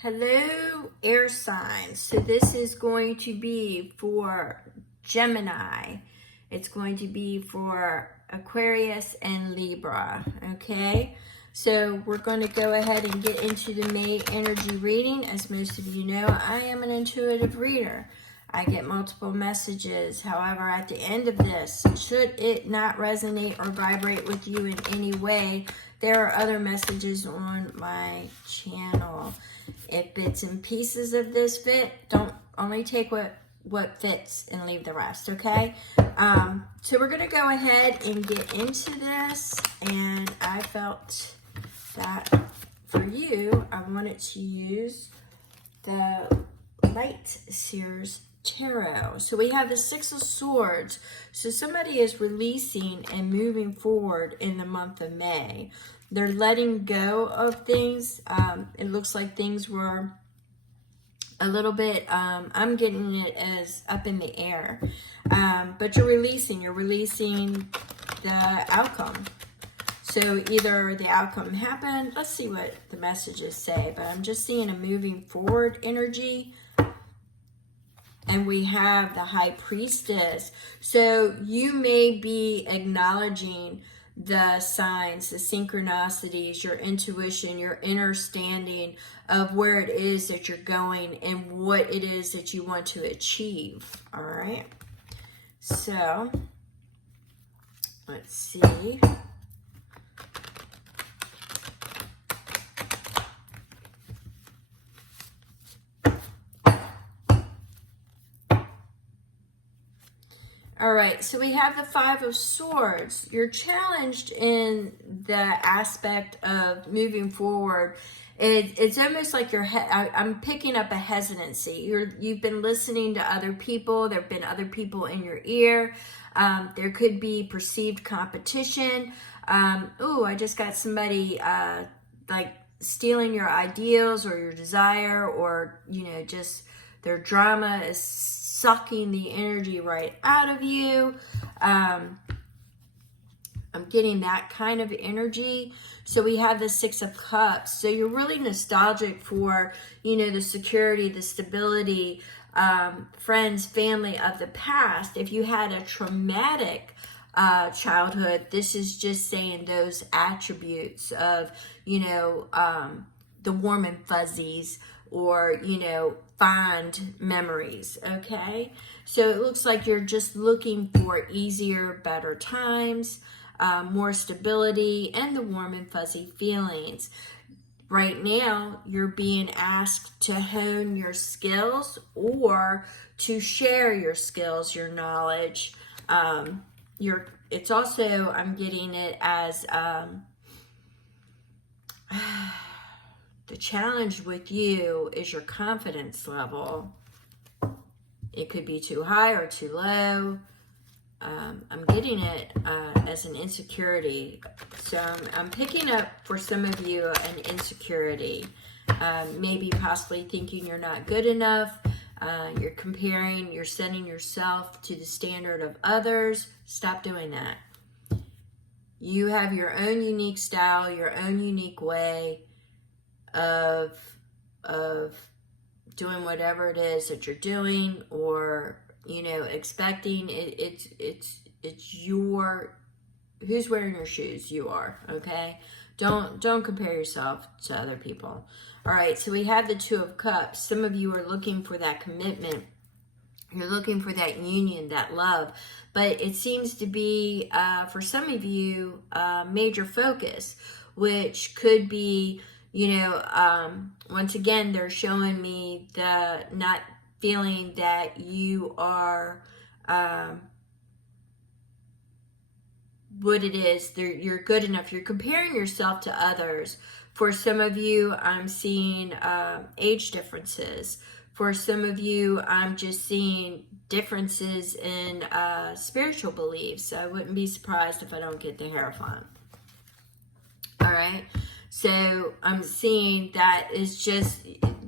Hello, air signs. So this is going to be for Gemini. It's going to be for Aquarius and Libra, okay? So we're going to go ahead and get into the May energy reading. As most of you know, I am an intuitive reader. I get multiple messages. However, at the end of this, should it not resonate or vibrate with you in any way, there are other messages on my channel. If bits and pieces of this fit, don't only take what fits and leave the rest, okay? So we're going to go ahead and get into this, and I felt that for you, I wanted to use the Light Seers Tarot. So we have the Six of Swords. So somebody is releasing and moving forward in the month of May. They're letting go of things. It looks like things were a little bit, I'm getting it as up in the air. But you're releasing the outcome. So either the outcome happened, let's see what the messages say, but I'm just seeing a moving forward energy. And we have the High Priestess. So you may be acknowledging the signs, the synchronicities, your intuition, your understanding of where it is that you're going and what it is that you want to achieve. All right. So let's see. All right, so we have the Five of Swords. You're challenged in the aspect of moving forward. It's almost like I'm picking up a hesitancy. You've been listening to other people. There have been other people in your ear. There could be perceived competition. I just got somebody like stealing your ideals or your desire, or just their drama is sucking the energy right out of you. I'm getting that kind of energy. So we have the Six of Cups. So you're really nostalgic for, the security, the stability, friends, family of the past. If you had a traumatic childhood, this is just saying those attributes of, the warm and fuzzies, or, fond memories, okay? So it looks like you're just looking for easier, better times, more stability, and the warm and fuzzy feelings. Right now, you're being asked to hone your skills or to share your skills, your knowledge. It's also, I'm getting it as the challenge with you is your confidence level. It could be too high or too low. I'm getting it as an insecurity. So I'm picking up for some of you an insecurity. Maybe possibly thinking you're not good enough. You're comparing, you're setting yourself to the standard of others. Stop doing that. You have your own unique style, your own unique way of doing whatever it is that you're doing, or expecting. It's your, who's wearing your shoes? You are, okay? Don't compare yourself to other people. All right, so we have the Two of Cups. Some of you are looking for that commitment. You're looking for that union, that love, but it seems to be for some of you major focus, which could be, once again, they're showing me the not feeling that you are what it is, you're good enough. You're comparing yourself to others. For some of you, I'm seeing age differences. For some of you, I'm just seeing differences in spiritual beliefs. I wouldn't be surprised if I don't get the Hierophant. All right. So I'm seeing that is just,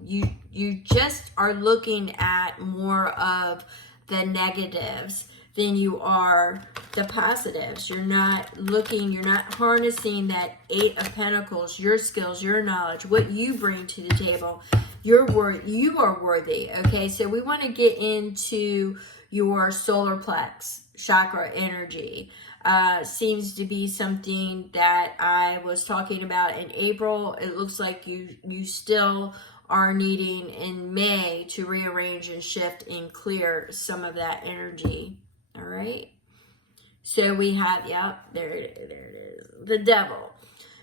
you just are looking at more of the negatives. than you are the positives. You're not looking, you're not harnessing that 8 of Pentacles, your skills, your knowledge, what you bring to the table. You are worthy, okay? So we want to get into your solar plex chakra energy. Seems to be something that I was talking about in April. It looks like you still are needing in May to rearrange and shift and clear some of that energy. All right. So we have, yep, there it is, the Devil.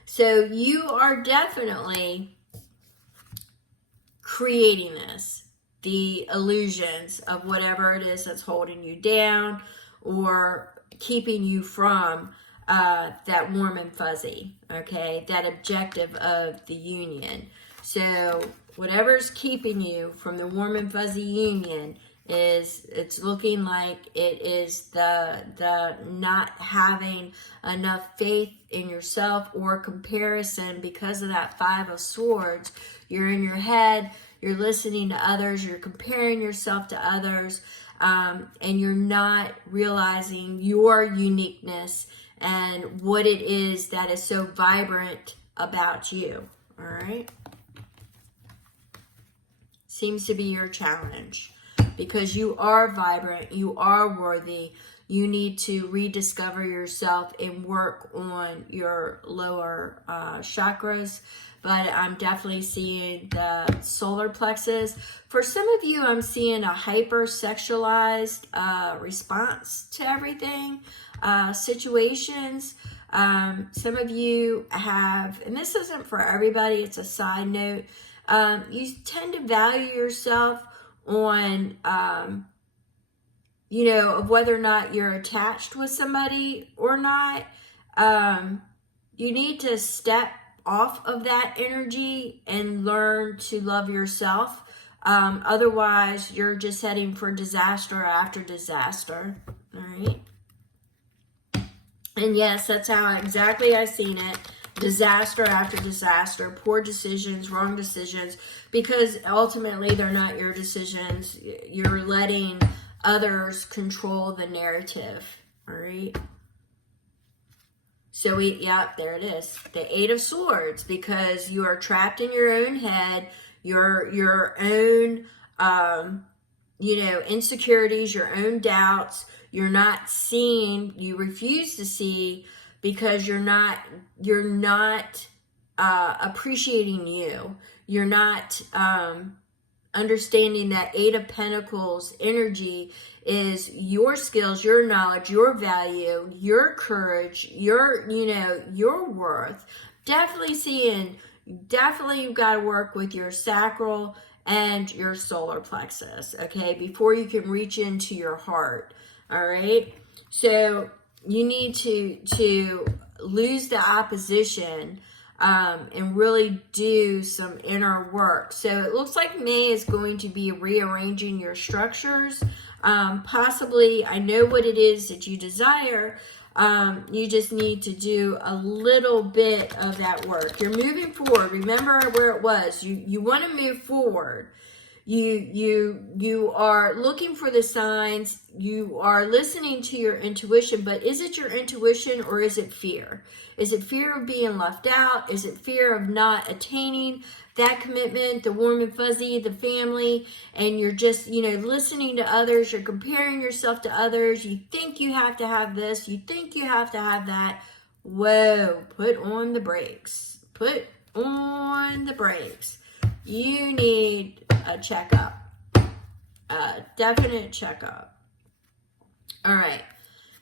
So you are definitely creating this, the illusions of whatever it is that's holding you down or keeping you from that warm and fuzzy, okay, that objective of the union. So whatever's keeping you from the warm and fuzzy union it's looking like it is the not having enough faith in yourself or comparison because of that 5 of Swords. You're in your head, you're listening to others, you're comparing yourself to others, and you're not realizing your uniqueness and what it is that is so vibrant about you. All right? Seems to be your challenge. Because you are vibrant, you are worthy, you need to rediscover yourself and work on your lower chakras. But I'm definitely seeing the solar plexus. For some of you, I'm seeing a hyper-sexualized response to everything, situations. Some of you have, and this isn't for everybody, it's a side note, you tend to value yourself on, of whether or not you're attached with somebody or not. You need to step off of that energy and learn to love yourself. Otherwise, you're just heading for disaster after disaster. All right. And yes, that's how exactly I seen it. Disaster after disaster, poor decisions, wrong decisions, because ultimately they're not your decisions. You're letting others control the narrative. All right. So there it is. The 8 of Swords, because you are trapped in your own head, your own, insecurities, your own doubts. You're not seeing, you refuse to see because you're not appreciating you. You're not understanding that 8 of Pentacles energy is your skills, your knowledge, your value, your courage, your worth. Definitely you've got to work with your sacral and your solar plexus, okay, before you can reach into your heart. All right. So you need to lose the opposition and really do some inner work. So it looks like May is going to be rearranging your structures. Possibly, I know what it is that you desire. You just need to do a little bit of that work. You're moving forward. Remember where it was. You want to move forward. You are looking for the signs. You are listening to your intuition, but is it your intuition or is it fear? Is it fear of being left out? Is it fear of not attaining that commitment, the warm and fuzzy, the family, and you're just, listening to others, you're comparing yourself to others, you think you have to have this, you think you have to have that. Whoa, put on the brakes. Put on the brakes. You need a checkup, a definite checkup. All right.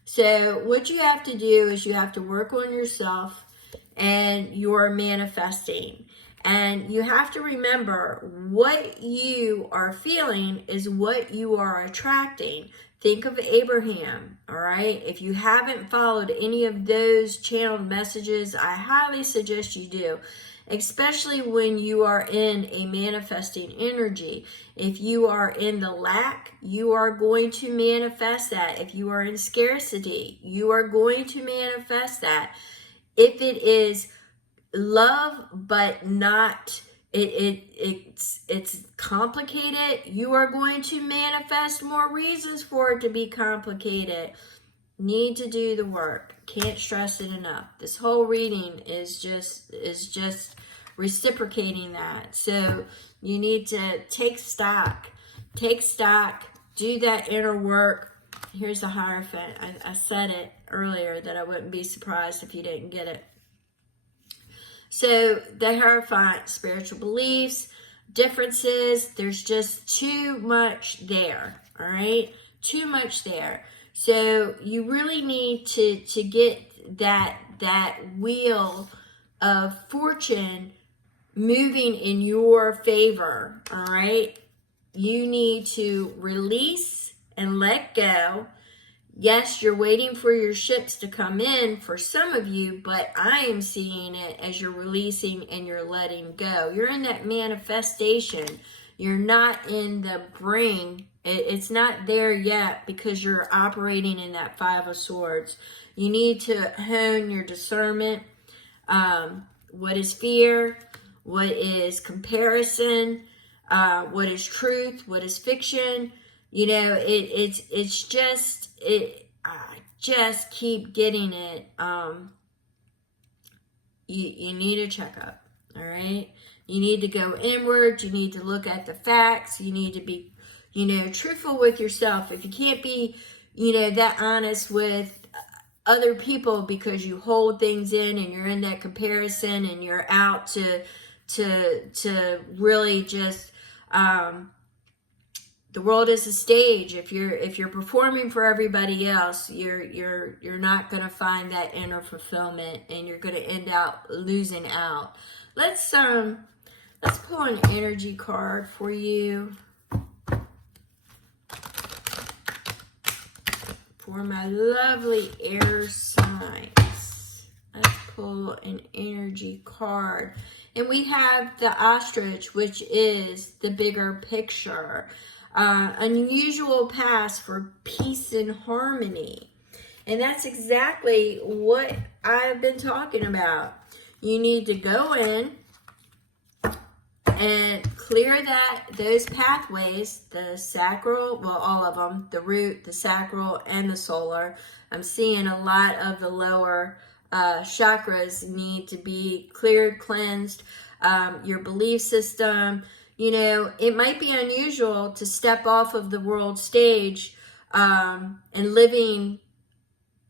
So what you have to do is you have to work on yourself and you're manifesting. And you have to remember what you are feeling is what you are attracting. Think of Abraham, all right? If you haven't followed any of those channeled messages, I highly suggest you do. Especially when you are in a manifesting energy. If you are in the lack, you are going to manifest that. If you are in scarcity, you are going to manifest that. If it is love but not it's complicated. You are going to manifest more reasons for it to be complicated. Need to do the work. Can't stress it enough. This whole reading is just reciprocating that. So you need to take stock, do that inner work. Here's the Hierophant. I said it earlier that I wouldn't be surprised if you didn't get it. So the Hierophant, spiritual beliefs, differences, there's just too much there, all right? Too much there. So you really need to get that wheel of fortune moving in your favor, all right? You need to release and let go. Yes, you're waiting for your ships to come in for some of you, but I am seeing it as you're releasing and you're letting go. You're in that manifestation. You're not in the bring. It's not there yet because you're operating in that Five of Swords. You need to hone your discernment. What is fear? What is comparison? What is truth? What is fiction? You know, it's just, I just keep getting it. You need a checkup, all right? You need to go inward. You need to look at the facts. You need to be, truthful with yourself. If you can't be, that honest with other people because you hold things in and you're in that comparison and you're out to really just, the world is a stage. If you're performing for everybody else, you're not going to find that inner fulfillment, and you're going to end up losing out. Let's pull an energy card for you for my lovely air signs. Let's pull an energy card, and we have the ostrich, which is the bigger picture. Unusual past for peace and harmony. And that's exactly what I've been talking about. You need to go in and clear those pathways, the sacral, well, all of them, the root, the sacral, and the solar. I'm seeing a lot of the lower chakras need to be cleared, cleansed. Your belief system. It might be unusual to step off of the world stage and living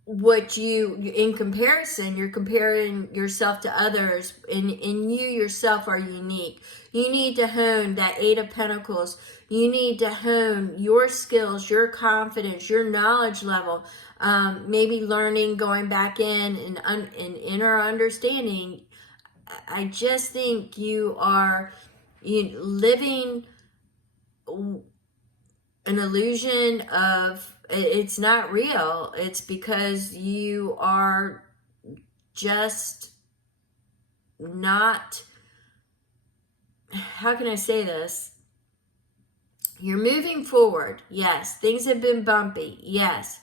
what in comparison, you're comparing yourself to others, and you yourself are unique. You need to hone that Eight of Pentacles. You need to hone your skills, your confidence, your knowledge level. Maybe learning, going back in and inner understanding. I just think you are living an illusion of it's not real. It's because you are just not, how can I say this? You're moving forward. Yes. Things have been bumpy. Yes.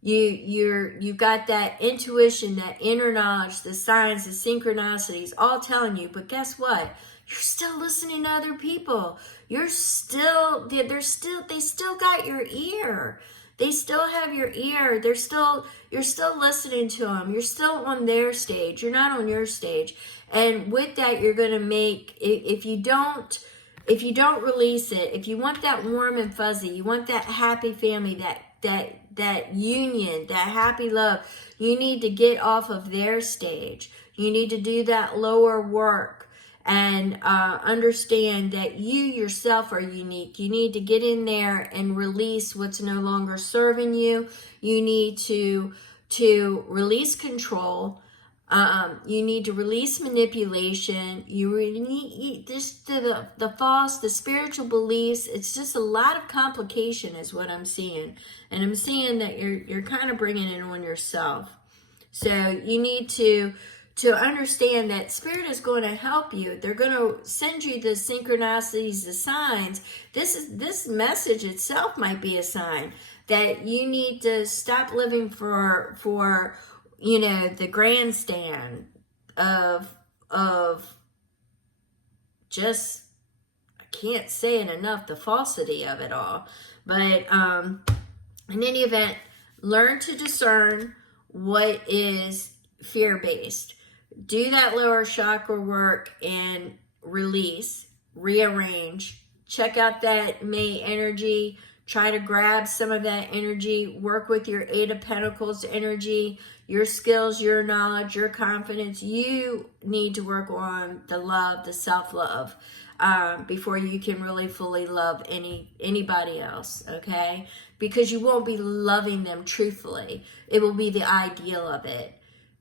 You've got that intuition, that inner knowledge, the signs, the synchronicities, all telling you. But guess what? You're still listening to other people. They still got your ear. They still have your ear. You're still listening to them. You're still on their stage. You're not on your stage. And with that, you're going to make, if you don't release it, if you want that warm and fuzzy, you want that happy family, that union, that happy love, you need to get off of their stage. You need to do that lower work and understand that you yourself are unique. You need to get in there and release what's no longer serving you. You need to release control. You need to release manipulation. You need just the false, the spiritual beliefs. It's just a lot of complication is what I'm seeing. And I'm seeing that you're kind of bringing it on yourself. So you need to understand that Spirit is going to help you. They're going to send you the synchronicities, the signs. This message itself might be a sign that you need to stop living for the grandstand of just, I can't say it enough, the falsity of it all. But in any event, learn to discern what is fear-based. Do that lower chakra work and release, rearrange, check out that May energy, try to grab some of that energy, work with your Eight of Pentacles energy, your skills, your knowledge, your confidence. You need to work on the love, the self-love, before you can really fully love anybody else, okay? Because you won't be loving them truthfully. It will be the ideal of it,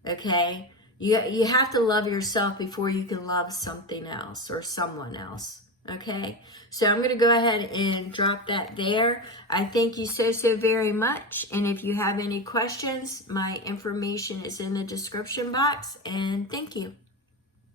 okay? You have to love yourself before you can love something else or someone else, okay? So I'm going to go ahead and drop that there. I thank you so very much. And if you have any questions, my information is in the description box. And thank you.